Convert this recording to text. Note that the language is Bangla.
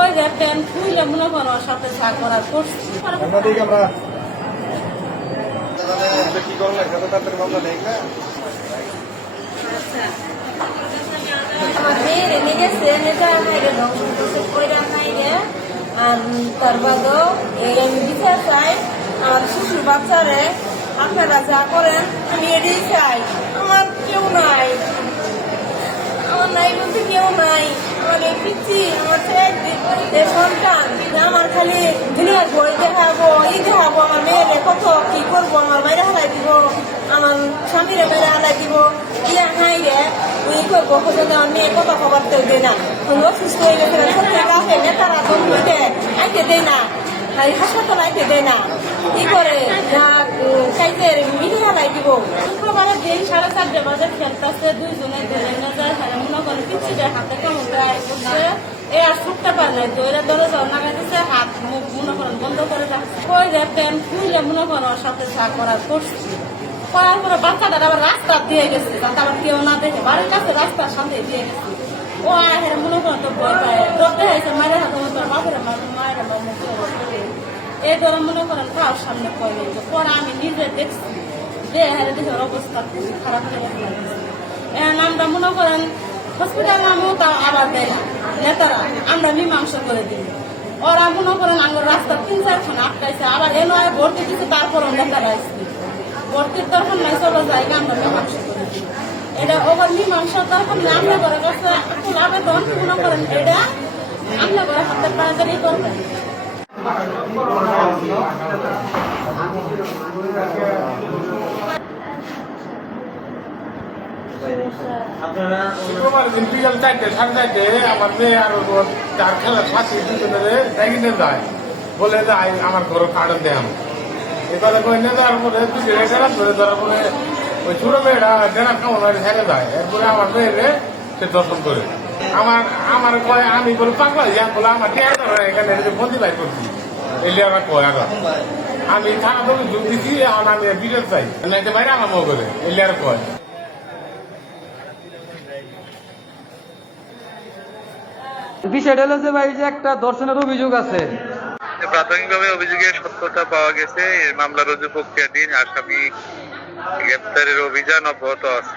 ওই যে প্যান্ট খুলে মনে করো ওর সাথে যা করার করছি। আমার মেয়ের এনে গেছে নেতা নাইরে দংশন করছে কইরা নাইরে আর তার বাদও আমি বিচার চাই আমার শিশুর বাচ্চারে আপনারা যা করেন আমি এটাই চাই। আমার কেউ নাই, আমার নাই বলতে কেউ নাই। আমার এই পিচ্ছি আমার সন্তান আমার খালি দুনিয়ার বই দেখাবো দেখাবো আমার মেয়েরে কত কি করবো, আমার বাইরে হারাই দিব, আমার স্বামীরে বাইরে হারাই দিব, ইয়া হাই রে ওই করবো পর্যন্ত আমার মেয়ে কথা খবর তো দেয় না। অসুস্থ হয়ে গেছে কাছে নেতারা তো আইতে দেয় না, হাসপাতাল আইতে দেয় না, কি করে কাইতে মিলে হারাই দিব। শুক্রবারে দিন 4:30 বাজে খেলতেছে, দুইজনে ধরে না যায় মনে করে পিচ্ছিটা হাতে কেমন করছে এ আর ছুটতে পারে না, দৌড়ে দৌড়ে যাওয়া লাগাইতেছে, হাত মুখ মনে করেন বন্ধ করে রাখছে। ওই যে প্যান্ট খুলে মনে করো ওর সাথে যা করার করছি। করার পরে বাচ্চাটা আবার রাস্তা দিয়ে গেছে, যাতে আবার কেউ না দেখে, বাড়ির কাছে রাস্তার সাথে দিয়ে গেছে। ও আহের মনে করেন তো ভয় পায়, ডরতে হয়েছে মায়ের হাতে মতো বাপের মায়ের মুখ এই ধরে মনে করেন খাওয়ার সামনে পড়ে গেছে। পরে আমি নিজে দেখছি যে হ্যাঁ দেশের অবস্থা খুবই খারাপ হয়ে গেছে। আমরা মনে করেন হসপিটাল নামেও তাও আবার দেয় না নেতারা, আমরা মীমাংসা করে দিই। ওরা মনে করেন আমার রাস্তা 3-4 খান আটকাইছে, আবার এ নয় ভর্তি দিচ্ছে, তারপরও নেতারা আসছে ভর্তির দরকার নাই, চলো জায়গা আমরা মীমাংসা করে দিই। এটা ওভার মীমাংসার দরকার নেই, আমরা ঘরে কাছে এখন আবেদন মনে করেন এটা আমরা ঘরে হাতে তাড়াতাড়ি করবেন। শুক্রবার দিন বিকাল 4:30 আমার মেয়ে আর যার খেলার সাথে দুজনে ডাইকিনে যায়, বলে যে আমার ঘরে কার্ডন দেয় এবারে কইনে যাওয়ার পরে দুজনে ডেরাপ ধরে ধরার পরে ওই ছোট মেয়েরা ডেরাপ কেমন ছেড়ে যায়। এরপরে আমার মেয়েরে সে দর্শন করে আমার কয় আমি বলে পাগলা যান বলে আমার এখানে বন্দি বাই করছি এলে আমার কয় আগে আমি থানা তো যোগ দিচ্ছি, এখন আমি বিরোধ চাই বাইরে আমার মো করে এলে আর কয়। বিষয়টা হলো যে ভাই যে একটা ধর্ষণের অভিযোগ আছে, প্রাথমিকভাবে অভিযোগের সত্যতা পাওয়া গেছে। এই মামলা রুজু প্রক্রিয়াধীন, আসামি গ্রেপ্তারের অভিযান অব্যাহত আছে।